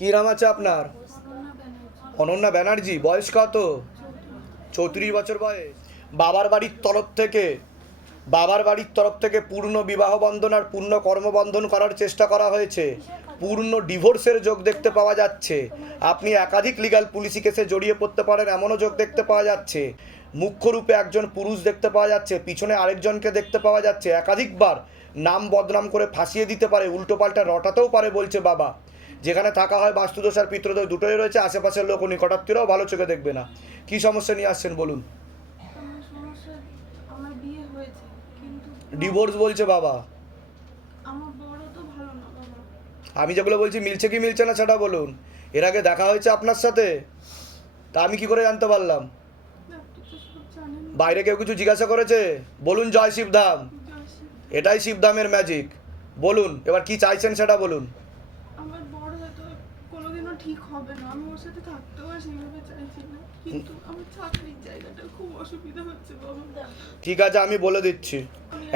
কি নাম আছে আপনার? অনন্যা ব্যানার্জি, বয়স কত? চৌত্রিশ বছর বয়স। বাবার বাড়ির তরফ থেকে, বাবার বাড়ির তরফ থেকে পূর্ণ বিবাহ বন্ধন আর পূর্ণ কর্মবন্ধন করার চেষ্টা করা হয়েছে। পূর্ণ ডিভোর্সের যোগ দেখতে পাওয়া যাচ্ছে। আপনি একাধিক লিগাল পুলিশি কেসে জড়িয়ে পড়তে পারেন, এমনও যোগ দেখতে পাওয়া যাচ্ছে। মুখ্য রূপে একজন পুরুষ দেখতে পাওয়া যাচ্ছে, পিছনে আরেকজনকে দেখতে পাওয়া যাচ্ছে। একাধিকবার নাম বদনাম করে ফাঁসিয়ে দিতে পারে, উল্টোপাল্টা রটাতেও পারে বলছে বাবা। যেখানে থাকা হয় বাস্তুদোষ আর পিত্রদোষ দুটোই রয়েছে, আশেপাশের লোক নিকটাত্মীয়রাও ভালো চোখে দেখবে না। কি সমস্যা নিয়ে আসছেন বলুন? ডিভোর্স বলছে বাবা। আমি যেগুলো বলছি, মিলছে কি মিলছে না সেটা বলুন। এর আগে দেখা হয়েছে আপনার সাথে। তা আমি কি করে জানতে পারলাম? বাইরে কেউ কিছু জিজ্ঞাসা করেছে? বলুন জয় শিবধাম। এটাই শিবধামের ম্যাজিক বলুন, এবার কি চাইছেন সেটা বলুন আমার বড় হয়তো কোনোদিনও ঠিক হবে না। আমি ওর সাথে থাকতেও আর সেইভাবে চাইছি না। কিন্তু আমার চাকরির জায়গাটা খুব অসুবিধা হচ্ছে বাবা। ঠিক আছে আমি বলে দিচ্ছি।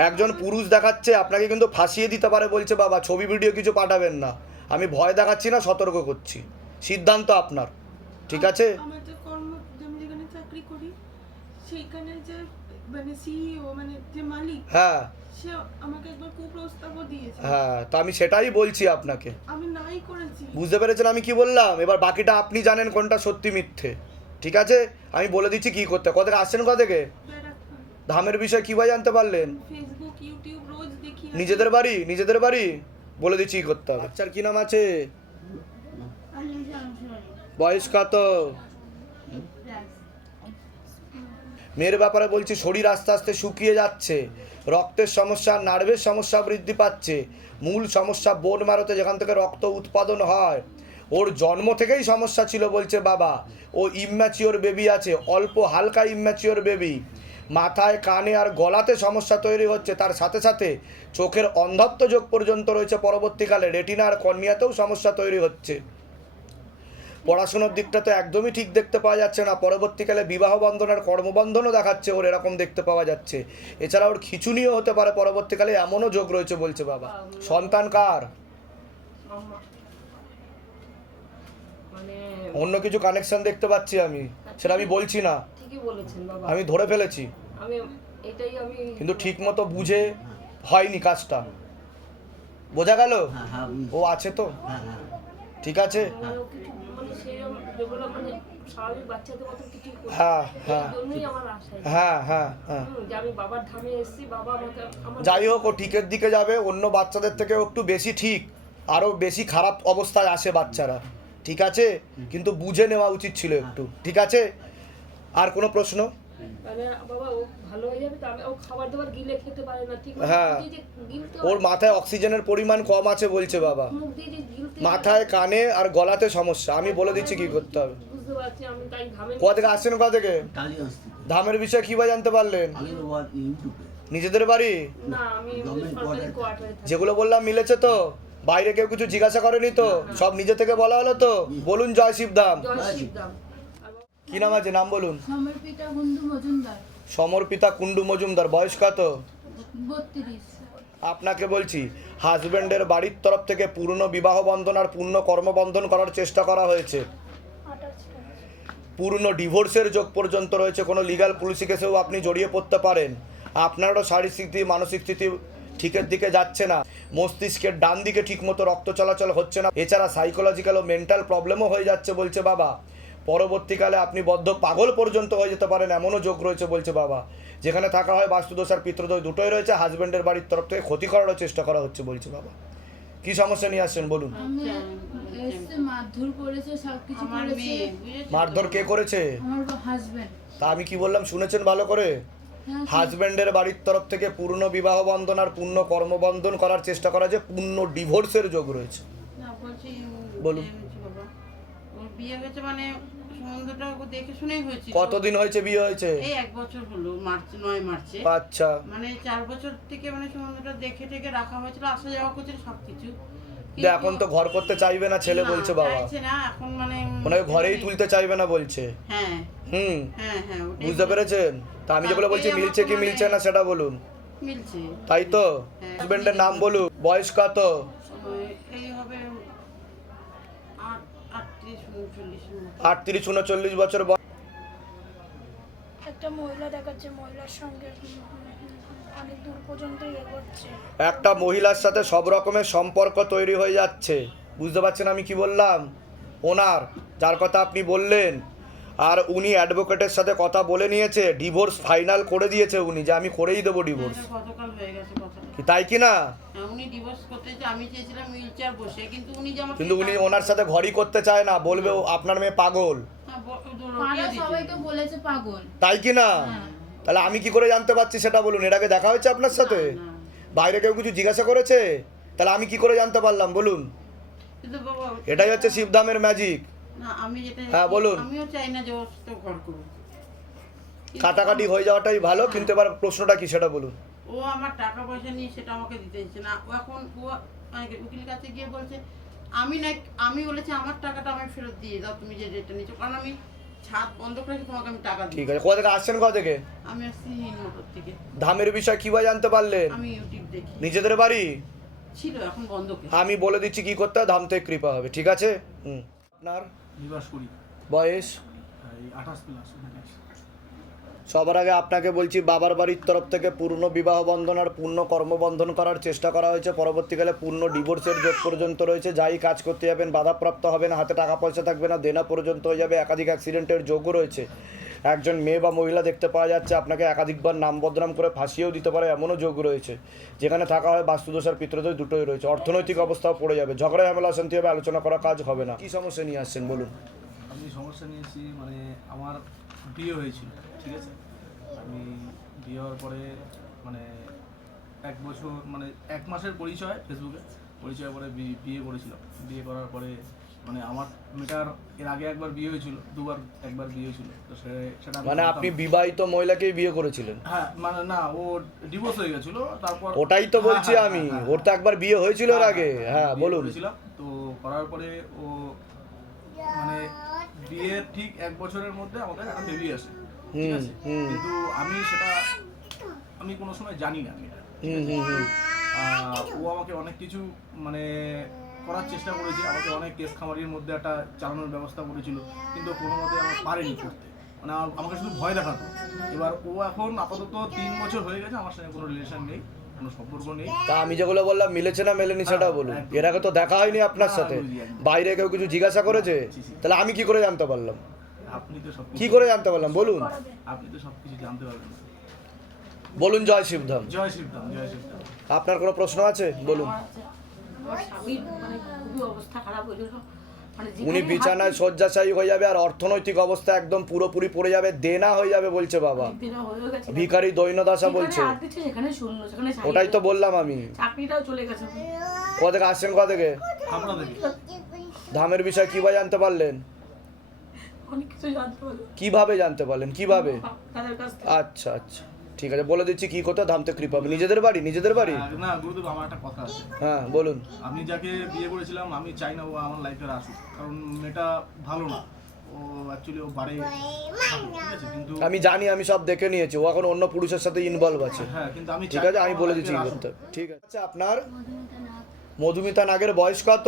একজন পুরুষ দেখাচ্ছে আপনাকে কিন্তু ফাঁসিয়ে দিতে পারে বলছে বাবা। ছবি ভিডিও কিছু পাঠাবেন না। আমি ভয় দেখাচ্ছি না সতর্ক করছি। সিদ্ধান্ত আপনার। ঠিক আছে? আমার যে কর্ম আমি যেখানে চাকরি করি সেইখানে যে মানে সিইও মানে যে মালিক হ্যাঁ। সে আমাকে একবার কুপ্রস্তাবও দিয়েছে। হ্যাঁ তো আমি সেটাই বলছি আপনাকে। আমি নাই করেছি। বুঝতে পেরেছেন আমি কি বললাম? এবার বাকিটা আপনি জানেন কোনটা সত্যি মিথ্যে। ঠিক আছে? আমি বলে দিচ্ছি কি করতে। কত থেকে আসছেন কত থেকে? ধামের বিষয়ে কীভাবে জানতে পারলেন? ফেসবুক ইউটিউব রোজ দেখি নিজেদের বাড়ি? নিজেদের বাড়ি? বলে দিচ্ছি কি করতে হবে। বাচ্চার কি নাম আছে? বয়স কত? মেয়ের ব্যাপারে বলছি, শরীর আস্তে আস্তে শুকিয়ে যাচ্ছে, রক্তের সমস্যা, নার্ভের সমস্যা বৃদ্ধি পাচ্ছে, মূল সমস্যা বোন মারোতে যেখান থেকে রক্ত উৎপাদন হয়। ওর জন্ম থেকেই সমস্যা ছিল বলছে বাবা। ও ইম্যাচিওর বেবি আছে, অল্প হালকা ইম্যাচিওর বেবি মাথায়, কানে আর গলাতে সমস্যা তৈরি হচ্ছে। তার সাথে সাথে চোখের অন্ধত্ব যোগ পর্যন্ত রয়েছে পরবর্তীকালে। রেটিনা আর কর্নিয়াতেও সমস্যা তৈরি হচ্ছে। পড়াশোনার দিকটা তো একদমই ঠিক দেখতে পাওয়া যাচ্ছে না। পরবর্তীকালে বিবাহ বন্ধন আর কর্মবন্ধনও দেখাচ্ছে ওর এরকম দেখতে পাওয়া যাচ্ছে। এছাড়া ওর খিচুনিও হতে পারে পরবর্তীকালে এমনও যোগ রয়েছে বলছে বাবা। সন্তান কার? মানে অন্য কিছু কানেকশন দেখতে পাচ্ছি আমি সেটা আমি বলছি না। ঠিকই বলেছেন বাবা। আমি ধরে ফেলেছি। আমি এটাই আমি কিন্তু ঠিক মতো বুঝে হয়নি কাজটা। বোঝা গেল? হ্যাঁ হ্যাঁ। ও আছে তো? হ্যাঁ হ্যাঁ। ঠিক আছে? মানে কিছু মানে মানে স্বাভাবিক বাচ্চাদের মতো কিছু হ্যাঁ, হ্যাঁ। হ্যাঁ হ্যাঁ হ্যাঁ। হুম, যে আমি বাবার ধামে এসেছি বাবা আমাকে আমার যাই হোক ও ঠিকের দিকে যাবে অন্য বাচ্চাদের থেকে একটু বেশি ঠিক আরও বেশি খারাপ অবস্থায় আসে বাচ্চারা ঠিক আছে? কিন্তু বুঝে নেওয়া উচিত ছিল একটু ঠিক আছে? আর কোনো প্রশ্ন? মানে হয়ে যাবে তো আমি ও খাবার দাবার গিলে খেতে পারে না ঠিক মতো। মুখ দিয়ে যে গিলতে ওর মাথায় অক্সিজেনের পরিমাণ কম আছে বলছে বাবা। মাথায় কানে আর গলাতে সমস্যা। আমি বলে দিচ্ছি কি করতে হবে। বুঝতে পারছি আমি তাই ধামে কোথা থেকে আসছেন কোথা থেকে? ধামের বিষয়ে কী বা জানতে পারলেন? নিজেদের বাড়ি? যেগুলো বললাম মিলেছে তো? বাইরে কেউ কিছু জিজ্ঞাসা করেনি তো? সব নিজে থেকে বলা হলো তো? বলুন জয় শিবধাম। জয় শিবদাম কি নাম আছে? নাম বলুন। সমর্পিতা বন্ধু মজুমদার। সমর্পিতা কুন্ডু মজুমদার বয়স কত? আপনাকে বলছি হাজব্যান্ডের বাড়ির তরফ থেকে পূর্ণ বিবাহ বন্ধন আর পূর্ণ কর্মবন্ধন করার চেষ্টা করা হয়েছে। পূর্ণ ডিভোর্সের যোগ পর্যন্ত রয়েছে কোনো লিগাল পুলিশি কেসেও আপনি জড়িয়ে পড়তে পারেন। আপনারও শারীরিক স্থিতি মানসিক স্থিতি ঠিকের দিকে যাচ্ছে না। মস্তিষ্কের ডান দিকে ঠিকমতো রক্ত চলাচল হচ্ছে না। এছাড়া সাইকোলজিক্যাল ও মেন্টাল প্রবলেমও হয়ে যাচ্ছে বলছে বাবা। পরবর্তীকালে আপনি বদ্ধ পাগল পর্যন্ত হয়ে যেতে পারেন এমনও যোগ রয়েছে বলছে বাবা। যেখানে থাকা হয় বাস্তুদোষ আর পিতৃদোষ দুটোই রয়েছে হাজব্যান্ডের বাড়ির তরফ থেকে ক্ষতি করারও চেষ্টা করা হচ্ছে বলছে বাবা। কি সমস্যা নিয়ে আসছেন বলুন? মারধর কে করেছে? তা আমি কি বললাম শুনেছেন ভালো করে? হাজব্যান্ডের বাড়ির তরফ থেকে পূর্ণ বিবাহ বন্ধন আর পূর্ণ কর্মবন্ধন করার চেষ্টা করা যে পূর্ণ ডিভোর্সের যোগ রয়েছে। বলুন। বিয়ে হয়েছে মানে সম্বন্ধটা দেখে শুনেই হয়েছিল কতদিন হয়েছে বিয়ে হয়েছে? এই এক বছর হলো মার্চ নয় মার্চে। আচ্ছা। মানে চার বছর থেকে মানে সম্বন্ধটা দেখে টেকে রাখা হয়েছিল আসা যাওয়া করছিল সবকিছু। যে এখন তো ঘর করতে চাইবে না ছেলে বলছে বাবা। না এখন মানে মনে হয় ঘরেই তুলতে চাইবে না বলছে। হ্যাঁ। হুম। হ্যাঁ হ্যাঁ বুঝতে পেরেছেন? তা আমি যেগুলো বলছি মিলছে কি মিলছে না সেটা বলুন। মিলছে। তাই তো? হ্যাঁ। হাজব্যান্ডের নাম বলুন। বয়স কত? এই আটত্রিশ উনচল্লিশ বছর বয়স। একটা মহিলা দেখাচ্ছে মহিলার সঙ্গে অনেক দূর পর্যন্ত এগোচ্ছে। একটা মহিলার সাথে সব রকমের সম্পর্ক তৈরি হয়ে যাচ্ছে। বুঝতে পারছেন আমি কি বললাম? ওনার যার কথা আপনি বললেন আর উনি অ্যাডভোকেটের সাথে কথা বলে নিয়েছে ডিভোর্স ফাইনাল করে দিয়েছে উনি যে আমি করেই দেবো ডিভোর্স। হয়ে তাই কি না? হ্যাঁ, উনি ডিভোর্স করতে চাই আমি চেয়েছিলাম হুইল চেয়ার বসে কিন্তু উনি ওনার সাথে ঘরই করতে চায় না বলবে ও আপনার মেয়ে পাগল। হ্যাঁ, পাগল। তাই কি না? হ্যাঁ। তাহলে আমি কি করে জানতে পারছি সেটা বলুন এর আগে দেখা হয়েছে আপনার সাথে? বাইরে কেউ কিছু জিজ্ঞাসা করেছে? তাহলে আমি কি করে জানতে পারলাম বলুন। এটাই হচ্ছে শিবধামের ম্যাজিক না আমি যেটা হ্যাঁ, বলুন। আমিও চাই না যে ওর ঘর করুক। কাটাকাটি হয়ে যাওয়াটাই ভালো কিন্তু এবার প্রশ্নটা কি সেটা বলুন। ও আমার টাকা পয়সা নিয়ে সেটা আমাকে দিতে দিচ্ছে না। ও এখন ও উকিল কাছে গিয়ে বলছে আমি না আমি বলেছি আমার টাকাটা আমি ফেরত দিয়ে দাও তুমি যে রেটটা নিচ্ছ কারণ আমি ছাদ বন্ধ রেখে তোমাকে আমি টাকা দিই ঠিক আছে কোথা থেকে আসছেন কোথা থেকে? আমি আসছি থেকে। ধামের বিষয় কীভাবে জানতে পারলেন? আমি ইউটিউব দেখি। নিজেদের বাড়ি? ছিল এখন বন্ধ আমি বলে দিচ্ছি কি করতে ধাম থেকে কৃপা হবে ঠিক আছে? হুম। আপনার? নিবাস করি। বয়স? আঠাশ প্লাস সবার আগে আপনাকে বলছি, বাবার বাড়ির তরফ থেকে পূর্ণ বিবাহ বন্ধন আর পূর্ণ কর্মবন্ধন করার চেষ্টা করা হয়েছে। পরবর্তীকালে পূর্ণ ডিভোর্সের যোগ পর্যন্ত রয়েছে। যাই কাজ করতে যাবেন, বাধাপ্রাপ্ত হবে না হাতে টাকা পয়সা থাকবে না, দেনা পর্যন্ত হয়ে যাবে, একাধিক অ্যাক্সিডেন্টের যোগও রয়েছে। একজন মেয়ে বা মহিলা দেখতে পাওয়া যাচ্ছে, আপনাকে একাধিকবার নাম বদনাম করে ফাঁসিয়েও দিতে পারে, এমনও যোগ রয়েছে। যেখানে থাকা হয় বাস্তুদোষ আর দুটোই রয়েছে। অর্থনৈতিক অবস্থাও পড়ে যাবে। ঝগড়া, ঝামেলা, অশান্তি হবে, আলোচনা করা কাজ হবে না। কি সমস্যা নিয়ে আসছেন, বলুন? আমি সমস্যা নিয়েছি মানে আমার বিয়ে হয়েছিল ঠিক আছে? আমি বিয়ে হওয়ার পরে মানে এক বছর মানে এক মাসের পরিচয় ফেসবুকে পরিচয় পরে বিয়ে করেছিলাম। বিয়ে করার পরে মানে আমার মেয়েটার এর আগে একবার বিয়ে হয়েছিল দুবার একবার বিয়ে হয়েছিল তো সেটা মানে আপনি বিবাহিত মহিলাকেই বিয়ে করেছিলেন? হ্যাঁ মানে না ও ডিভোর্স হয়ে গেছিল তারপর ওটাই তো হ্যাঁ, বলছি হ্যাঁ, আমি হ্যাঁ, ওর তো একবার বিয়ে হয়েছিল ওর আগে। হ্যাঁ বলুন। তো করার পরে ও মানে বিয়ের ঠিক এক বছরের মধ্যে আমাদের একটা বেবি আসে ঠিক আছে? কিন্তু আমি সেটা আমি কোনো সময় জানি না আমি এটা, ও আমাকে অনেক কিছু মানে করার চেষ্টা করেছে আমাকে অনেক কেস খামারির মধ্যে একটা চালানোর ব্যবস্থা করেছিল কিন্তু কোনো মতে আমার পারেনি করতে। মানে আমাকে শুধু ভয় দেখাতো। এবার ও এখন আপাতত তিন বছর হয়ে গেছে আমার সঙ্গে কোনো রিলেশন নেই। কোনো সম্পর্ক নেই। তা আমি যেগুলো বললাম মিলেছে না মেলেনি সেটা হ্যাঁ, বলুন। একদম। এর আগে তো দেখা হয়নি আপনার হ্যাঁ, সাথে। বাইরে কেউ কিছু জিজ্ঞাসা করেছে? জি। তাহলে আমি কি করে জানতে পারলাম? আপনি তো সব কি করে জানতে পারলাম? বলুন। আপনি তো সব কিছু জানতে পারবেন। বলুন জয় শিবধাম। জয় শিবধাম জয় শিবধাম। আপনার কোনো প্রশ্ন আছে? বলুন। মানে খুবই অবস্থা খারাপ হয়ে উনি বিছানায় শয্যাশায়ী হয়ে যাবে আর অর্থনৈতিক অবস্থা একদম পুরোপুরি পড়ে যাবে দেনা হয়ে যাবে বলছে বাবা। ভিখারি দৈন্যদাসা বলছে। ওটাই তো বললাম আমি। কোথা থেকে আসছেন কোথা থেকে? ধামের বিষয় কীভাবে জানতে পারলেন? কীভাবে জানতে পারলেন? কীভাবে? আচ্ছা আচ্ছা। ঠিক আছে বলে দিচ্ছি কি করতে ধামতে কৃপা হবে। নিজেদের বাড়ি নিজেদের বাড়ি? আহ, না গুরুদেব আমার একটা কথা আছে। হ্যাঁ বলুন। আমি যাকে বিয়ে করেছিলাম আমি চাই না ও আমার লাইফে আসুক কারণ মেয়েটা ভালো না। ও অ্যাকচুয়ালি ও বাড়ি কিন্তু আমি জানি আমি সব দেখে নিয়েছি ও এখন অন্য পুরুষের সাথে ইনভলভ আছে। হ্যাঁ কিন্তু আমি ঠিক আছে আমি বলে দিচ্ছি কি করতে ঠিক আছে আচ্ছা আপনার? মধুমিতা নাগের বয়স কত?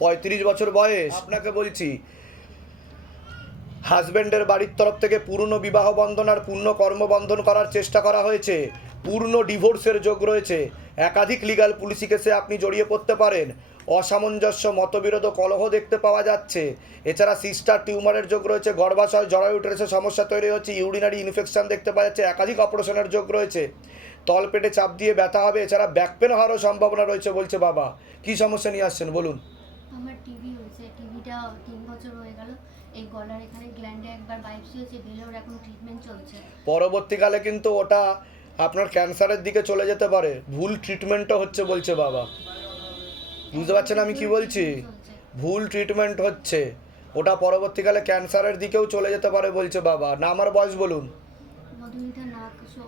পঁয়ত্রিশ বছর বয়স। আপনাকে বলছি হাজবেন্ডের বাড়ির তরফ থেকে পূর্ণ বিবাহ বন্ধন আর পূর্ণ কর্মবন্ধন করার চেষ্টা করা হয়েছে। পূর্ণ ডিভোর্সের যোগ রয়েছে। একাধিক লিগাল পুলিশি কেসে আপনি জড়িয়ে পড়তে পারেন। অসামঞ্জস্য, মতবিরোধ কলহ দেখতে পাওয়া যাচ্ছে। এছাড়া সিস্টার টিউমারের যোগ রয়েছে, গর্ভাশয় জরায়ুটেরেসে সমস্যা তৈরি হচ্ছে, ইউরিনারি ইনফেকশন দেখতে পাওয়া যাচ্ছে, একাধিক অপারেশনের যোগ রয়েছে। তলপেটে চাপ দিয়ে ব্যথা হবে, এছাড়া ব্যাক পেন হওয়ারও সম্ভাবনা রয়েছে বলছে বাবা। কি সমস্যা নিয়ে আসছেন, বলুন। আমার টিভি হয়েছে টিভিটা তিন বছর হয়ে গেল। এই গলার এখানে গ্ল্যান্ডে একবার বাইপসি হয়েছে ভেলোর এখন ট্রিটমেন্ট চলছে। পরবর্তীকালে কিন্তু ওটা আপনার ক্যান্সারের দিকে চলে যেতে পারে। ভুল ট্রিটমেন্টটা হচ্ছে বলছে বাবা। বুঝতে পারছেন আমি কি বলছি? ভুল ট্রিটমেন্ট হচ্ছে। ওটা পরবর্তীকালে ক্যান্সারের দিকেও চলে যেতে পারে বলছে বাবা। না আমার বয়স বলুন Madhumita Nath so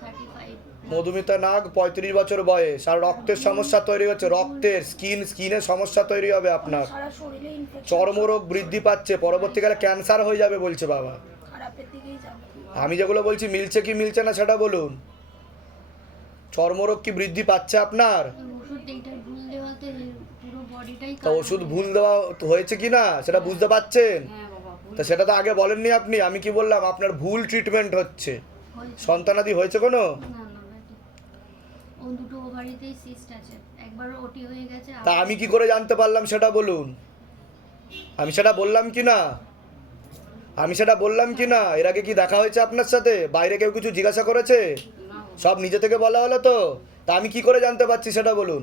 thirty five Madhumita Nag পঁয়ত্রিশ বছর বয়স। আর রক্তের সমস্যা তৈরি হচ্ছে। রক্তের স্কিন স্কিনের সমস্যা তৈরি হবে আপনার। চর্মরোগ বৃদ্ধি পাচ্ছে। পরবর্তীকালে ক্যান্সার হয়ে যাবে বলছে বাবা। খারাপের দিকেই যাবে। আমি যেগুলো বলছি মিলছে কি মিলছে না সেটা বলুন। চর্মরোগ কি বৃদ্ধি পাচ্ছে আপনার? ওষুধ ভুল দেওয়াতে পুরো বডিটাই তা ওষুধ ভুল দেওয়া তো হয়েছে কি না? সেটা বুঝতে পারছেন? হ্যাঁ তা সেটা তো আগে বলেননি আপনি। আমি কি বললাম আপনার ভুল ট্রিটমেন্ট হচ্ছে। সন্তানাদি হয়েছে কোনো? ও দুটো ওভারিতেই সিস্ট আছে। একবার ওটি হয়ে গেছে তা আমি কি করে জানতে পারলাম সেটা বলুন? আমি সেটা বললাম কি না? আমি সেটা বললাম কি না? এর আগে কি দেখা হয়েছে আপনার সাথে? বাইরে কেউ কিছু জিজ্ঞাসা করেছে? সব নিজে থেকে বলা হলো তো? তা আমি কি করে জানতে পারছি সেটা বলুন।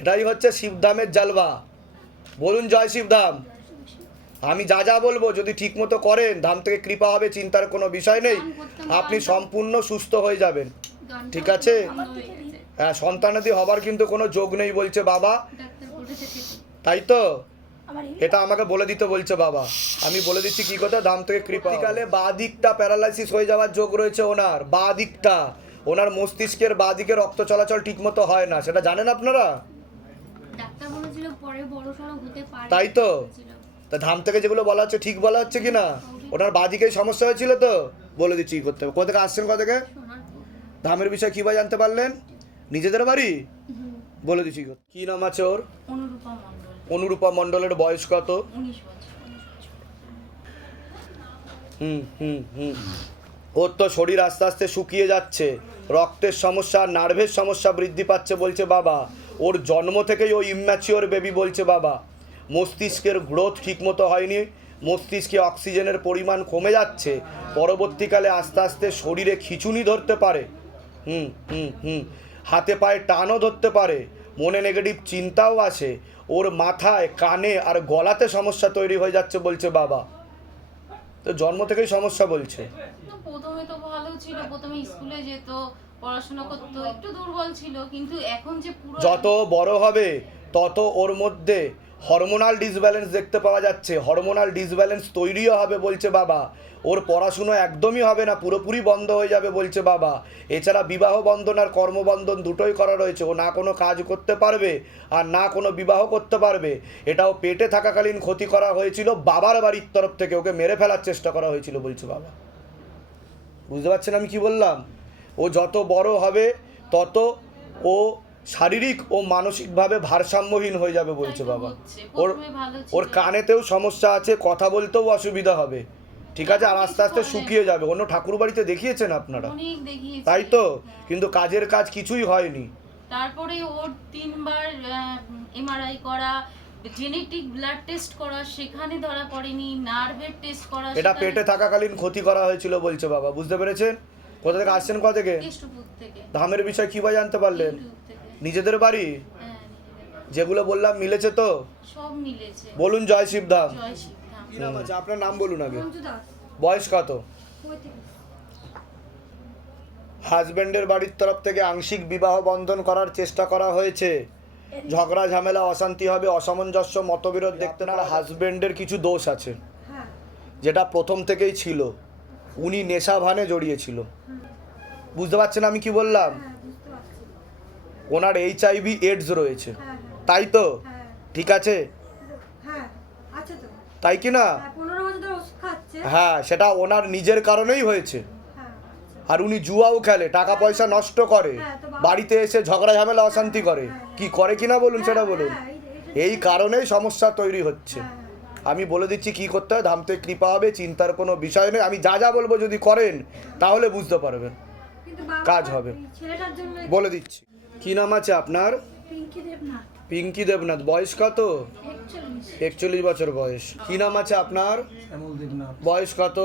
এটাই হচ্ছে শিবধামের জালবা। বলুন জয় শিবধাম। আমি যা যা বলব যদি ঠিক মতো করেন ধাম থেকে কৃপা হবে চিন্তার কোনো বিষয় নেই। আপনি সম্পূর্ণ সুস্থ হয়ে যাবেন। ঠিক আছে? হয়ে। হ্যাঁ সন্তানাদি হবার কিন্তু কোনো যোগ নেই বলছে বাবা। তাই তো? এটা আমাকে বলে দিতে বলছে বাবা। আমি বলে দিচ্ছি কি কথা? দাম থেকে কৃপাকালে বা দিকটা প্যারালাইসিস হয়ে যাওয়ার যোগ রয়েছে ওনার বা দিকটা ওনার মস্তিষ্কের বা দিকে রক্ত চলাচল ঠিকমতো হয় না সেটা জানেন আপনারা? ডাক্তার বলেছিল পরে বড় সড়ো হতে পারে। তাই তো? তা ধাম থেকে যেগুলো বলা হচ্ছে ঠিক বলা হচ্ছে কি না? ওনার বা দিকেই সমস্যা হয়েছিল তো? বলে দিচ্ছি কি করতে হবে। কোথা থেকে আসছেন কোথা থেকে। ধামের বিষয়ে কী বা জানতে পারলেন? নিজেদের বাড়ি? বলে দিচ্ছি কি নাম আছে ওর? অনুরূপা মণ্ডল। মণ্ডলের বয়স কত? হুম হুম হুম। ওর তো শরীর আস্তে আস্তে শুকিয়ে যাচ্ছে। রক্তের সমস্যা নার্ভের সমস্যা বৃদ্ধি পাচ্ছে বলছে বাবা। ওর জন্ম থেকেই ও ইম্যাচিওর বেবি বলছে বাবা। মস্তিষ্কের গ্রোথ ঠিকমতো হয়নি। মস্তিষ্কে অক্সিজেনের পরিমাণ কমে যাচ্ছে। পরবর্তীকালে আস্তে আস্তে শরীরে খিচুনি ধরতে পারে। হুম হুম হুম। হাতে পায়ে টানও ধরতে পারে। মনে নেগেটিভ চিন্তাও আছে ওর মাথায় কানে আর গলাতে সমস্যা তৈরি হয়ে যাচ্ছে বলছে বাবা। তো জন্ম থেকেই সমস্যা বলছে। প্রথমে তো ভালো ছিল প্রথমে স্কুলে যেত পড়াশোনা করতো একটু দুর্বল ছিল কিন্তু এখন যে পুরো যত বড় হবে তত ওর মধ্যে হরমোনাল ডিসব্যালেন্স দেখতে পাওয়া যাচ্ছে। হরমোনাল ডিসব্যালেন্স তৈরিও হবে বলছে বাবা। ওর পড়াশুনো একদমই হবে না, পুরোপুরি বন্ধ হয়ে যাবে বলছে বাবা। এছাড়া বিবাহ বন্ধন আর কর্মবন্ধন দুটোই করা রয়েছে। ও না কোনো কাজ করতে পারবে আর না কোনো বিবাহ করতে পারবে। এটাও পেটে থাকাকালীন ক্ষতি করা হয়েছিল, বাবার বাড়ির তরফ থেকে ওকে মেরে ফেলার চেষ্টা করা হয়েছিল বলছে বাবা। বুঝতে পারছেন আমি কি বললাম? ও যত বড় হবে, তত ও শারীরিক ও মানসিকভাবে ভারসাম্যহীন হয়ে যাবে বলছে বাবা। ওর। ওর কানেতেও সমস্যা আছে কথা বলতেও অসুবিধা হবে। ঠিক আছে আর আস্তে আস্তে শুকিয়ে যাবে। অন্য ঠাকুর বাড়িতে দেখিয়েছেন আপনারা? তাই তো? কিন্তু কাজের কাজ কিছুই হয়নি। তারপরে ওর তিনবার এমআরআই করা জেনেটিক ব্লাড টেস্ট করা সেখানে ধরা পড়েনি নার্ভের টেস্ট করা এটা পেটে থাকাকালীন ক্ষতি করা হয়েছিল বলছে বাবা। বুঝতে পেরেছেন? কোথা থেকে আসছেন কোথা থেকে? ধামের বিষয় কী বা জানতে পারলেন? নিজেদের বাড়ি? হ্যাঁ নিজেদের বাড়ি। যেগুলো বললাম মিলেছে তো? সব মিলেছে। বলুন জয় শিবধাম। জয় শিবধাম। কি নাম আপনার নাম বলুন আগে। বয়স কত? পঁয়ত্রিশ। হাজব্যান্ডের বাড়ির তরফ থেকে আংশিক বিবাহ বন্ধন করার চেষ্টা করা হয়েছে। ঝগড়া ঝামেলা অশান্তি হবে অসামঞ্জস্য মতবিরোধ দেখতে না হাজব্যান্ডের কিছু দোষ আছে। হ্যাঁ। যেটা প্রথম থেকেই ছিল। উনি নেশা ভানে জড়িয়েছিল। বুঝতে পারছেন আমি কি বললাম? হ্যাঁ। ওনার এইচ আইভি এডস রয়েছে। হ্যাঁ হ্যাঁ। তাই তো? হ্যাঁ। ঠিক আছে? তাই কি না? হ্যাঁ সেটা ওনার নিজের কারণেই হয়েছে। হ্যাঁ আচ্ছা। আর উনি জুয়াও খেলে টাকা পয়সা নষ্ট করে। বাড়িতে এসে ঝগড়া ঝামেলা অশান্তি করে। কি করে কিনা বলুন সেটা বলুন। এই- কারণেই সমস্যা তৈরি হচ্ছে। আমি বলে দিচ্ছি কি করতে হয় ধামতে কৃপা হবে চিন্তার কোনো বিষয় নেই। আমি যা যা বলব যদি করেন তাহলে বুঝতে পারবেন। কাজ হবে। বলে দিচ্ছি। কি নাম আছে আপনার? পিঙ্কি দেবনাথ। বয়স কত? একচল্লিশ। বছর বয়স। কি নাম আছে আপনার? বয়স কত?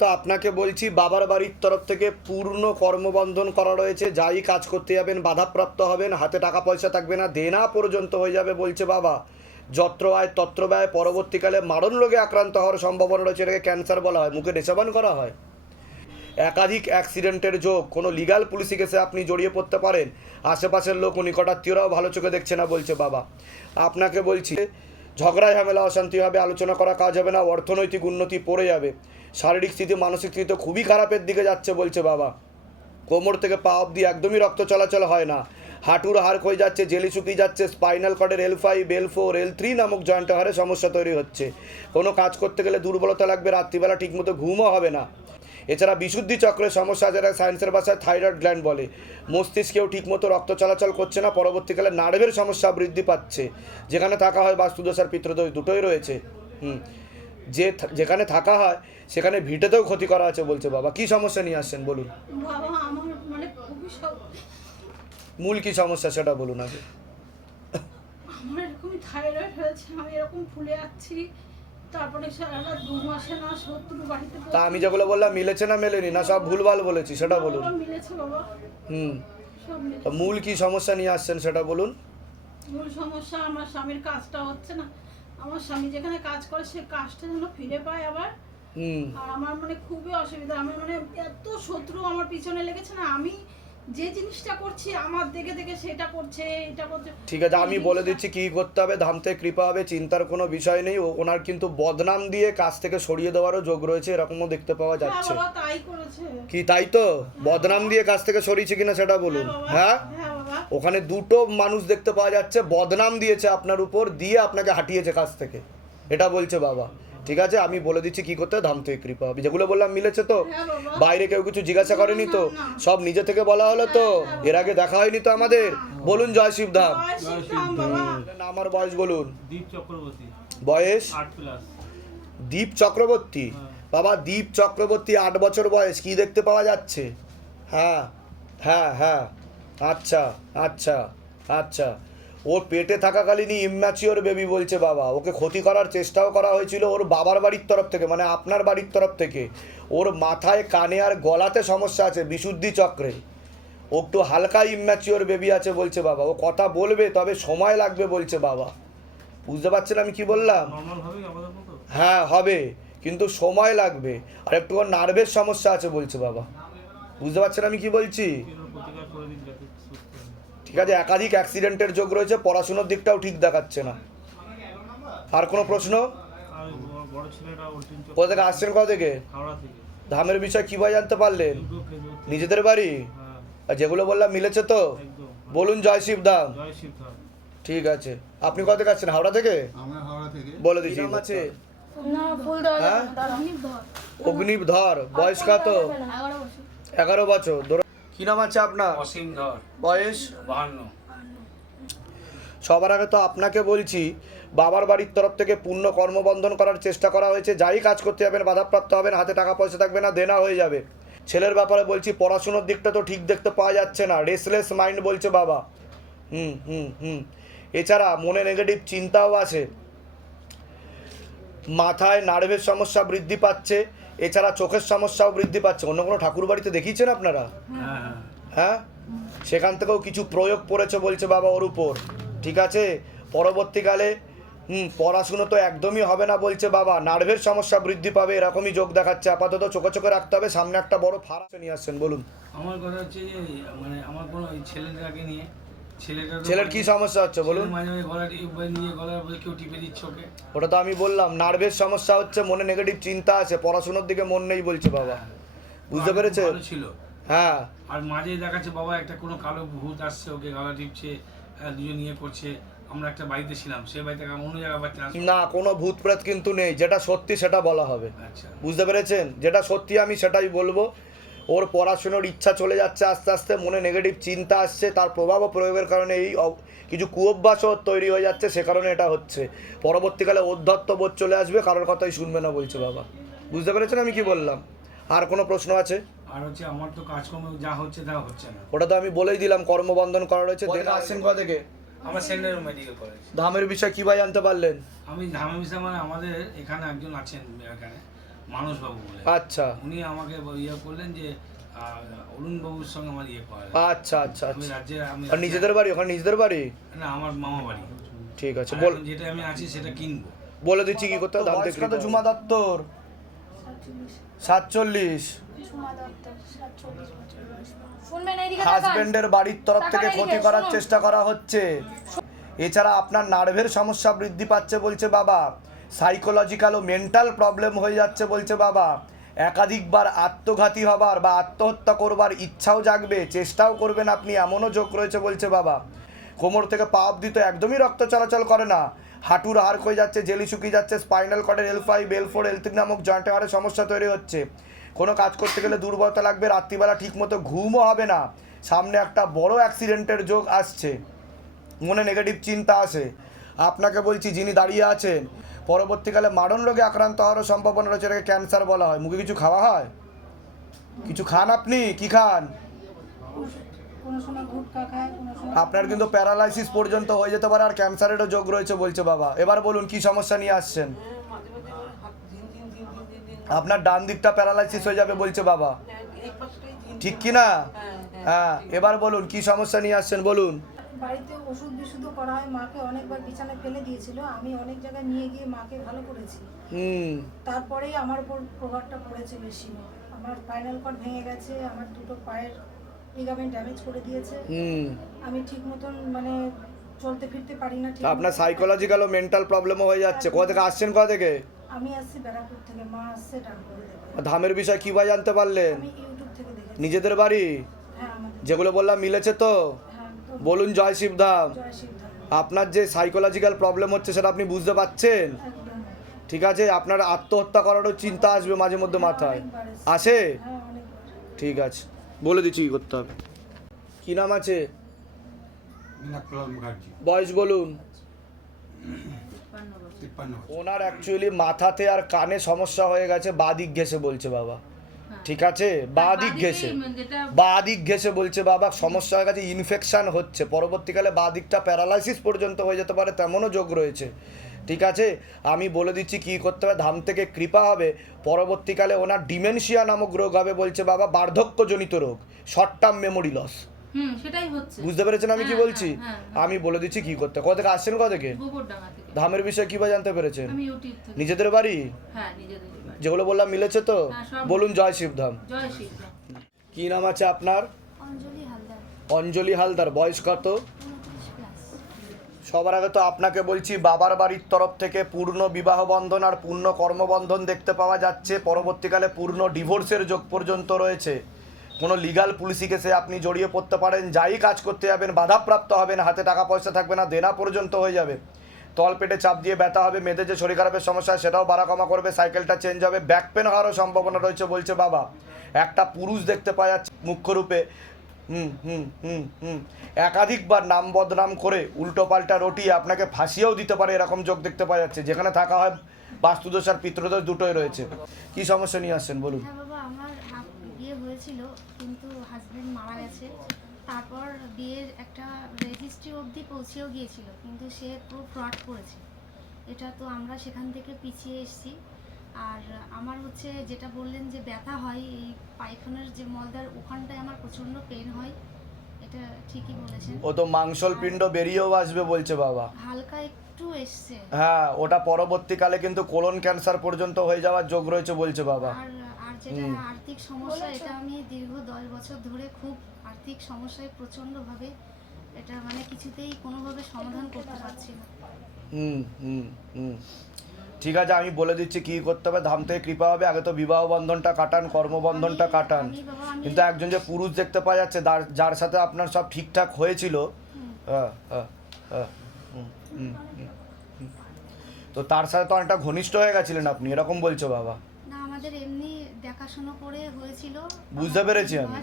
তো আপনাকে বলছি বাবার বাড়ির তরফ থেকে পূর্ণ কর্মবন্ধন করা রয়েছে। যাই কাজ করতে যাবেন বাধাপ্রাপ্ত হবেন হাতে টাকা পয়সা থাকবে না দেনা পর্যন্ত হয়ে যাবে বলছে বাবা। যত্র আয় তত্র ব্যয় পরবর্তীকালে মারণ রোগে আক্রান্ত হওয়ার সম্ভাবনা রয়েছে এটাকে ক্যান্সার বলা হয়। মুখে নেশাবান করা হয়? একাধিক অ্যাক্সিডেন্টের যোগ। কোনো লিগাল পুলিশি কেসে আপনি জড়িয়ে পড়তে পারেন। আশেপাশের লোক নিকটাত্মীয়রাও ভালো চোখে দেখছে না বলছে বাবা। আপনাকে বলছি ঝগড়া ঝামেলা, অশান্তি হবে, আলোচনা করা কাজ হবে না, অর্থনৈতিক উন্নতি পড়ে যাবে। শারীরিক স্থিতি, মানসিক স্থিতি তো খুবই খারাপের দিকে যাচ্ছে বলছে বাবা। কোমর থেকে পা অবধি একদমই রক্ত চলাচল হয় না। হাঁটুর হাড় ক্ষয়ে যাচ্ছে, জেলি শুকিয়ে যাচ্ছে spinal কর্ডের L five L four L three নামক জয়েন্ট হারে সমস্যা তৈরি হচ্ছে। কোনো কাজ করতে গেলে দুর্বলতা লাগবে, রাত্রিবেলা ঠিকমতো ঘুমও হবে না। এছাড়া বিশুদ্ধি চক্রের সমস্যা যেটা সায়েন্সের ভাষায় থাইরয়েড গ্ল্যান্ড বলে। মস্তিষ্কেও ঠিকমতো রক্ত চলাচল করছে না পরবর্তীকালে নার্ভের সমস্যা বৃদ্ধি পাচ্ছে। যেখানে থাকা হয় বাস্তুদোষ আর পিত্রদোষ দুটোই রয়েছে। হুম। যে যেখানে থাকা হয় সেখানে ভিটেতেও ক্ষতি করা আছে বলছে বাবা। কি সমস্যা নিয়ে আসছেন বলুন? মানে মূল কি সমস্যা সেটা বলুন আগে। আমার এরকমই থাইরয়েড হয়েছে আমি এরকম ফুলে যাচ্ছি তা আমি যেগুলো বললাম মিলেছে না মেলেনি? না সব ভুলভাল বলেছি সেটা বলুন। বাবা মিলেছে বাবা। হুম। মূল কি সমস্যা নিয়ে আসছেন সেটা বলুন। মূল সমস্যা আমার স্বামীর কাজটা হচ্ছে না। আমার স্বামী যেখানে কাজ করে সে কাজটা যেন ফিরে পায় আবার। হুম। আর আমার মানে খুবই অসুবিধা। আমার মানে এত শত্রু আমার পিছনে লেগেছে না আমি যে জিনিসটা করছি আমার দেখে দেখে সেটা করছে এটা করছে। ঠিক আছে আমি বলে দিচ্ছি কি করতে হবে ধামতে কৃপা হবে চিন্তার কোনো বিষয় নেই ও- ওনার কিন্তু বদনাম দিয়ে কাজ থেকে সরিয়ে দেওয়ারও যোগ রয়েছে এরকমও দেখতে পাওয়া হ্যাঁ যাচ্ছে। তাই করেছে। কি তাই তো? বদনাম দিয়ে কাজ থেকে সরিয়েছে কিনা সেটা বলুন। হ্যাঁ হ্যাঁ? হ্যাঁ ওখানে দুটো মানুষ দেখতে পাওয়া যাচ্ছে বদনাম দিয়েছে আপনার উপর দিয়ে আপনাকে হাঁটিয়েছে কাজ থেকে। এটা বলছে বাবা। ঠিক আছে আমি বলে দিচ্ছি কি করতে ধাম ধামতে কৃপা। হবে যেগুলো বললাম মিলেছে তো? হ্যাঁ বাইরে কেউ কিছু জিজ্ঞাসা করেনি তো? সব নিজে থেকে বলা হলো তো? এর আগে দেখা হয়নি তো আমাদের? বলুন জয় শ্রীরাম বাবা। আমার বয়স বলুন। বয়স? দীপ চক্রবর্তী? বাবা দীপ চক্রবর্তী আট বছর বয়স। কি দেখতে পাওয়া যাচ্ছে? হ্যাঁ হ্যাঁ হ্যাঁ। আচ্ছা আচ্ছা আচ্ছা। ওর পেটে থাকাকালীনই ইম্যাচিওর বেবি বলছে বাবা। ওকে ক্ষতি করার চেষ্টাও করা হয়েছিল ওর বাবার বাড়ির তরফ থেকে মানে আপনার বাড়ির তরফ থেকে। ওর মাথায় কানে আর গলাতে সমস্যা আছে বিশুদ্ধি চক্রে। ও একটু হালকা ইম্যাচিওর বেবি আছে বলছে বাবা। ও কথা বলবে তবে সময় লাগবে বলছে বাবা। বুঝতে পারছেন আমি কি বললাম? হ্যাঁ হবে। কিন্তু সময় লাগবে। আর একটু নার্ভের সমস্যা আছে বলছে বাবা। বুঝতে পারছেন আমি কি বলছি কিছুর প্রতিকার করে দিন যাতে সুস্থ হয়। ঠিক আছে একাধিক অ্যাক্সিডেন্টের যোগ রয়েছে পড়াশোনার দিকটাও ঠিক দেখাচ্ছে না। আর কোনো প্রশ্ন? কোথা থেকে আসছেন কোথা থেকে? হাওড়া থেকে ধামের বিষয় কীভাবে জানতে পারলেন। নিজেদের বাড়ি? আর যেগুলো বললাম মিলেছে তো? বলুন জয় শিব ধাম ঠিক আছে। আপনি কোথা থেকে আসছেন হাওড়া থেকে? আমরা হাওড়া থেকে। বলে দিচ্ছি আছে? হ্যাঁ? অগ্নিব ধর বয়স কত? এগারো বছর। এগারো বছর। ধরো কি নাম আছে আপনার? অসীম ধর। বয়স? বাহান্ন। সবার আগে তো আপনাকে বলছি বাবার বাড়ির তরফ থেকে পূর্ণ কর্মবন্ধন করার চেষ্টা করা হয়েছে। যাই কাজ করতে যাবেন বাধাপ্রাপ্ত হবেন হাতে টাকা পয়সা থাকবে না দেনা হয়ে যাবে। ছেলের ব্যাপারে বলছি পড়াশুনোর দিকটা তো ঠিক দেখতে পাওয়া যাচ্ছে না। রেসলেস মাইন্ড বলছে বাবা। হুম হুম হুম। এছাড়া মনে নেগেটিভ চিন্তাও আছে। মাথায় নার্ভের সমস্যা বৃদ্ধি পাচ্ছে। এছাড়া চোখের সমস্যাও বৃদ্ধি পাচ্ছে। অন্য কোনো ঠাকুর বাড়িতে দেখিয়েছেন আপনারা? হ্যাঁ। সেখান থেকেও কিছু প্রয়োগ পড়েছে বলছে বাবা ওর উপর। ঠিক আছে? পরবর্তীকালে, হুম, পড়াশুনো তো একদমই হবে না বলছে বাবা। নার্ভের সমস্যা বৃদ্ধি পাবে, এরকমই যোগ দেখাচ্ছে। আপাতত চোখে চোখে রাখতে হবে। সামনে একটা বড় ফারাক নিয়ে আসছেন, বলুন। আমার কথা হচ্ছে যে মানে আমার কোনো ছেলেটাকে নিয়ে ছেলের কি সমস্যা হচ্ছে বলুন? ওটা তো আমি বললাম নার্ভের সমস্যা হচ্ছে মনে নেগেটিভ চিন্তা আছে পড়াশোনার দিকে মন নেই বলছে বাবা। বুঝতে পেরেছে? ছিল। হ্যাঁ। আর মাঝে দেখাচ্ছে বাবা একটা কোনো কালো ভূত আসছে ওকে গলা টিপছে দুজন নিয়ে করছে। আমরা একটা বাড়িতে ছিলাম সে বাড়িতে অন্য জায়গায় না কোনো ভূত প্রেত কিন্তু নেই যেটা সত্যি সেটা বলা হবে। আচ্ছা। বুঝতে পেরেছেন? যেটা সত্যি আমি সেটাই বলব। ওর পড়াশুনোর ইচ্ছা চলে যাচ্ছে আস্তে আস্তে মনে নেগেটিভ চিন্তা আসছে তার প্রভাব ও প্রয়োগের কারণে এই অব- কিছু কুঅভ্যাসও তৈরি হয়ে যাচ্ছে সে কারণে এটা হচ্ছে। পরবর্তীকালে অধ্যত্ত বোধ চলে আসবে কারোর কথাই শুনবে না বলছে বাবা। বুঝতে পেরেছেন আমি কি বললাম? আর কোনো প্রশ্ন আছে? আর হচ্ছে আমার তো কাজকর্ম যা হচ্ছে তা হচ্ছে না। ওটা তো আমি বলেই দিলাম কর্মবন্ধন করা রয়েছে দেনা আসছেন কোথা থেকে? আমার সেন্টার মেডিকেল কলেজ। ধামের বিষয় কী ভাই জানতে পারলেন? আমি ধামে বিষয় মানে আমাদের এখানে একজন আছেন এখানে। মানুষবাবু বলে। আচ্ছা। উনি আমাকে ইয়ে করলেন যে অরুণ বাবুর সঙ্গে আমার ইয়ে করা আচ্ছা আচ্ছা আমি আচ্ছা। রাজ্যে আমি আর নিজেদের বাড়ি ওখানে নিজেদের বাড়ি? না আমার মামা বাড়ি। ঠিক আছে বল যেটা আমি আছি সেটা কিনবো। বলে দিচ্ছি কি করতে বয়স কত জুমা দত্তর সাতচল্লিশ। হাজবেন্ডের বাড়ির তরফ থেকে ক্ষতি করার চেষ্টা করা হচ্ছে। এছাড়া আপনার নার্ভের সমস্যা বৃদ্ধি পাচ্ছে বলছে বাবা। সাইকোলজিক্যাল ও মেন্টাল প্রবলেম হয়ে যাচ্ছে বলছে বাবা। একাধিকবার আত্মঘাতী হবার বা আত্মহত্যা করবার ইচ্ছাও জাগবে, চেষ্টাও করবেন আপনি, এমনও যোগ রয়েছে বলছে বাবা। কোমর থেকে পা অব্দি তো একদমই রক্ত চলাচল করে না। হাঁটুর হাড় ক্ষয়ে যাচ্ছে, জেলি শুকিয়ে যাচ্ছে spinal কর্ডের L five L four L three নামক জয়েন্ট হাড়ের সমস্যা তৈরি হচ্ছে। কোনো কাজ করতে গেলে দুর্বলতা লাগবে, রাত্রিবেলা ঠিকমতো ঘুমও হবে না। সামনে একটা বড় অ্যাক্সিডেন্টের যোগ আসছে। মনে নেগেটিভ চিন্তা আসে। আপনাকে বলছি, যিনি দাঁড়িয়ে আছেন পরবর্তীকালে মারণ রোগে আক্রান্ত হওয়ারও সম্ভাবনা রয়েছে, এটাকে ক্যান্সার বলা হয়। মুখে কিছু খাওয়া হয়? কিছু খান আপনি? কি খান? আপনার কিন্তু প্যারালাইসিস পর্যন্ত হয়ে যেতে পারে আর ক্যান্সারেরও যোগ রয়েছে বলছে বাবা। এবার বলুন, কি সমস্যা নিয়ে আসছেন? আপনার ডান দিকটা প্যারালাইসিস হয়ে যাবে বলছে বাবা। ঠিক কি না হ্যাঁ এবার বলুন, কি সমস্যা নিয়ে আসছেন? বলুন। বাড়িতে ওষুধ বিশুদ্ধ করা হয় মাকে অনেকবার বিছানায় ফেলে দিয়েছিল। আমি অনেক জায়গায় নিয়ে গিয়ে মাকে ভালো করেছি। হুম। তারপরেই আমার উপর প্রভাবটা পড়েছে বেশি। আমার স্পাইনাল কর্ড ভেঙে গেছে আমার দুটো পায়ের লিগামেন্ট ড্যামেজ করে দিয়েছে। হুম। আমি ঠিক মতন মানে চলতে ফিরতে পারি না ঠিক আপনার। সাইকোলজিক্যাল ও মেন্টাল প্রবলেমও হয়ে যাচ্ছে। কোথা থেকে আসছেন কোথা থেকে? আমি আসছি ব্যারাকপুর থেকে মা আসছে থেকে ধামের বিষয় কী বা জানতে পারলেন? আমি ইউটিউব থেকে দেখেছি। নিজেদের বাড়ি? হ্যাঁ আমাদের। যেগুলো বললাম মিলেছে তো? বলুন জয় শিবধাম। আপনার যে সাইকোলজিক্যাল প্রবলেম হচ্ছে সেটা আপনি বুঝতে পারছেন একদম। ঠিক আছে আপনার আত্মহত্যা করারও চিন্তা আসবে মাঝে মধ্যে মাথায়। অনেকবার আসে? হ্যাঁ ঠিক আছে। বলে দিচ্ছি কী করতে হবে। কী নাম আছে? বয়স বলুন। ওনার অ্যাকচুয়ালি মাথাতে আর কানে সমস্যা হয়ে গেছে বাদিক ঘেসে বলছে বাবা। ঠিক আছে? বা দিক ঘেসে বা দিক ঘেসে বলছে বাবা সমস্যা হয়ে গেছে ইনফেকশন হচ্ছে। পরবর্তীকালে বা দিকটা প্যারালাইসিস পর্যন্ত হয়ে যেতে পারে তেমনও যোগ রয়েছে। ঠিক আছে? আমি বলে দিচ্ছি কি করতে হবে ধাম থেকে কৃপা হবে। পরবর্তীকালে ওনার ডিমেনশিয়া নামক রোগ হবে বলছে বাবা বার্ধক্যজনিত রোগ শর্ট টার্ম মেমোরি লস বুঝতে পেরেছেন আমি কি হ্যাঁ, বলছি? হ্যাঁ, হ্যাঁ। আমি বলে দিচ্ছি কি করতে কোথা থেকে আসছেন কোথা থেকে? ধামের বিষয়ে কী বা জানতে পেরেছেন? হ্যাঁ নিজেদের বাড়ি। যেগুলো বললাম মিলেছে তো? হ্যাঁ, বলুন জয় শিবধাম। কি নাম আছে আপনার? অঞ্জলি হালদার। অঞ্জলি হালদার বয়স কত? সবার আগে তো আপনাকে বলছি বাবার বাড়ির তরফ থেকে পূর্ণ বিবাহ বন্ধন আর পূর্ণ কর্মবন্ধন দেখতে পাওয়া যাচ্ছে। পরবর্তীকালে পূর্ণ ডিভোর্সের যোগ পর্যন্ত রয়েছে। কোনো লিগাল পুলিশি কেসে আপনি জড়িয়ে পড়তে পারেন। যাই কাজ করতে যাবেন বাধাপ্রাপ্ত হবেন হাতে টাকা পয়সা থাকবে না দেনা পর্যন্ত হয়ে যাবে। তল পেটে চাপ দিয়ে ব্যথা হবে, মেয়েদের যে শরীর খারাপের সমস্যা সেটাও বাড়া কমা করবে, সাইকেলটা চেঞ্জ হবে ব্যাক পেন হওয়ারও সম্ভাবনা রয়েছে বলছে বাবা। একটা পুরুষ দেখতে পাওয়া যাচ্ছে মুখ্যরূপে, হুম হুম হুম হুম, একাধিকবার নাম বদনাম করে উল্টো পাল্টা রটিয়ে আপনাকে ফাঁসিয়েও দিতে পারে এরকম যোগ দেখতে পাওয়া যাচ্ছে, যেখানে থাকা হয় বাস্তুদোষ আর পিতৃদোষ দুটোই রয়েছে। কি সমস্যা নিয়ে আসছেন বলুন? হ্যাঁ হয়েছিল, কিন্তু হাজবেন্ড মারা গেছে। তারপর বিয়ের একটা রেজিস্ট্রি অবধি পৌঁছেও গিয়েছিল কিন্তু সে পুরো ফ্রড করেছে। এটা তো আমরা সেখান থেকে পিছিয়ে এসেছি। আর আমার হচ্ছে যেটা বললেন যে ব্যথা হয় এই পায়খানার যে মলদার ওখানটায় আমার প্রচণ্ড পেন হয় এটা ঠিকই বলেছেন। ও তো মাংসল পিণ্ড বেরিয়েও আসবে বলছে বাবা। হালকা একটু এসছে। হ্যাঁ ওটা পরবর্তীকালে কিন্তু কোলন ক্যান্সার পর্যন্ত হয়ে যাওয়ার যোগ রয়েছে বলছে বাবা। আর যেটা হুম। আর্থিক সমস্যা এটা আমি দীর্ঘ দশ বছর ধরে খুব আর্থিক সমস্যায় প্রচণ্ডভাবে এটা মানে কিছুতেই কোনোভাবে সমাধান করতে পারছি না। হুম হুম হুম। ঠিক আছে আমি বলে দিচ্ছি কি করতে হবে। ধাম থেকে কৃপা হবে। আগে তো বিবাহ বন্ধনটা কাটান কর্মবন্ধনটা কাটান। কিন্তু একজন যে পুরুষ দেখতে পাওয়া যাচ্ছে যার- যার সাথে আপনার সব ঠিকঠাক হয়েছিল। হ্যাঁ, হ্যাঁ, হ্যাঁ, হুম, হুম, হুম, হুম। তো তার সাথে তো অনেকটা ঘনিষ্ঠ হয়ে গেছিলেন আপনি এরকম বলছো বাবা। আমাদের এমনি দেখাশোনা করে হয়েছিল। বুঝতে পেরেছি আমি।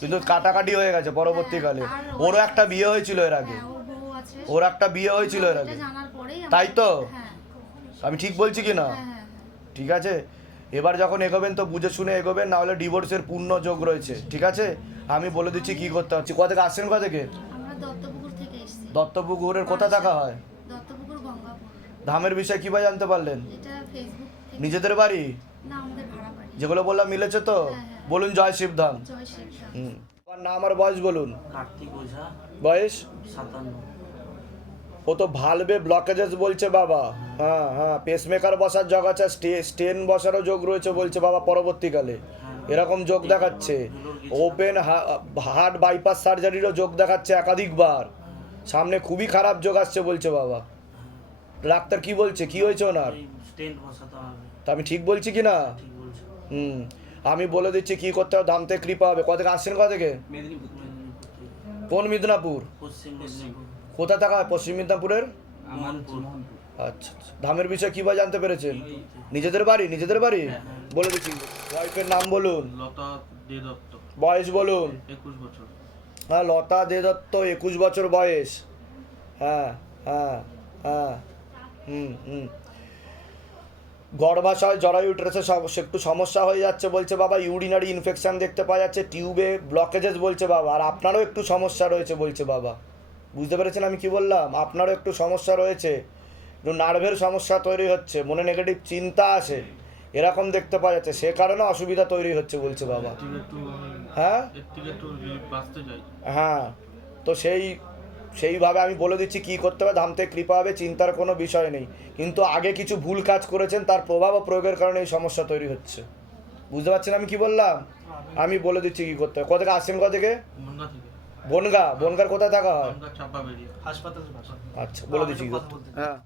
কিন্তু কাটাকাটি হয়ে গেছে পরবর্তীকালে। হ্যাঁ, ওরও একটা বিয়ে হয়েছিল এর আগে। হ্যাঁ, ওর একটা বিয়ে হয়েছিল এর আগে। আমার- তাই তো? হ্যাঁ। আমি ঠিক বলছি কি না? হ্যাঁ হ্যাঁ হ্যাঁ। ঠিক আছে? এবার যখন এগোবেন তো বুঝে শুনে এগোবেন না হলে ডিভোর্সের পূর্ণ যোগ রয়েছে। ঠিক আছে? আমি বলে দিচ্ছি কি করতে হচ্ছে। কোথা থেকে আসছেন কোথা থেকে? দত্তপুকুরের কোথা থাকা হয়? দত্তপুকুর ধামের বিষয়ে কী বা জানতে পারলেন? নিজেদের বাড়ি? যেগুলো বললাম মিলেছে তো? হ্যাঁ, হ্যাঁ। বলুন জয় শিবধাম। হুম। নাম আর বয়স বলুন। কার্তিক ওঝা। বয়স? সাতান্ন। ও তো ভালবে ব্লকেজেস বলছে বাবা। হ্যাঁ হ্যাঁ পেসমেকার বসার যোগ আছে স্টে স্টেন বসারও যোগ রয়েছে বলছে বাবা পরবর্তীকালে। এরকম যোগ দেখাচ্ছে। ওপেন হার্ট বাইপাস সার্জারিরও যোগ দেখাচ্ছে একাধিকবার। সামনে খুবই খারাপ যোগ আসছে বলছে বাবা। ডাক্তার কি বলছে? কি হয়েছে ওনার? স্টেন্ট বসাতে হবে। তা আমি ঠিক বলছি কি না? হুম আমি বলে দিচ্ছি কি করতে হবে দাম থেকে কৃপা হবে। কোথা থেকে আসছেন কোথা থেকে। কোন মিদনাপুর? কোথা থাকা? হয় পশ্চিম মিদনাপুরের? আচ্ছা আচ্ছা। ধামের বিষয়ে কী বা জানতে পেরেছেন? নিজেদের বাড়ি? নিজেদের বাড়ি? হ্যাঁ, বলে দিচ্ছি। ওয়াইফের নাম বলুন। বয়স বলুন। হ্যাঁ লতা দে দত্ত একুশ বছর বয়স। হ্যাঁ হ্যাঁ হ্যাঁ। হুম হুম। গর্ভাশয় জরায়ু উঠেছে একটু সমস্যা হয়ে যাচ্ছে বলছে বাবা ইউরিনারি ইনফেকশান দেখতে পাওয়া যাচ্ছে টিউবে ব্লকেজেস বলছে বাবা আর আপনারও একটু সমস্যা রয়েছে বলছে বাবা। বুঝতে পেরেছেন আমি কি বললাম? আপনারও একটু সমস্যা রয়েছে। একটু নার্ভের সমস্যা তৈরি হচ্ছে মনে নেগেটিভ চিন্তা আসে। এরকম দেখতে পাওয়া যাচ্ছে সে কারণে অসুবিধা তৈরি হচ্ছে বলছে বাবা। হ্যাঁ? হ্যাঁ তো সেই সেইভাবে আমি বলে দিচ্ছি কি করতে হবে ধাম থেকে কৃপা হবে চিন্তার কোনো বিষয় নেই। কিন্তু আগে কিছু ভুল কাজ করেছেন তার প্রভাব ও প্রয়োগের কারণে এই সমস্যা তৈরি হচ্ছে। বুঝতে পারছেন আমি কি বললাম? আমি বলে দিচ্ছি কি করতে হবে। কোথেকে আসছেন কোথা থেকে? বনগা বনগার কোথায় থাকা হয়? আচ্ছা বলে দিচ্ছি কি করতে হবে। হ্যাঁ।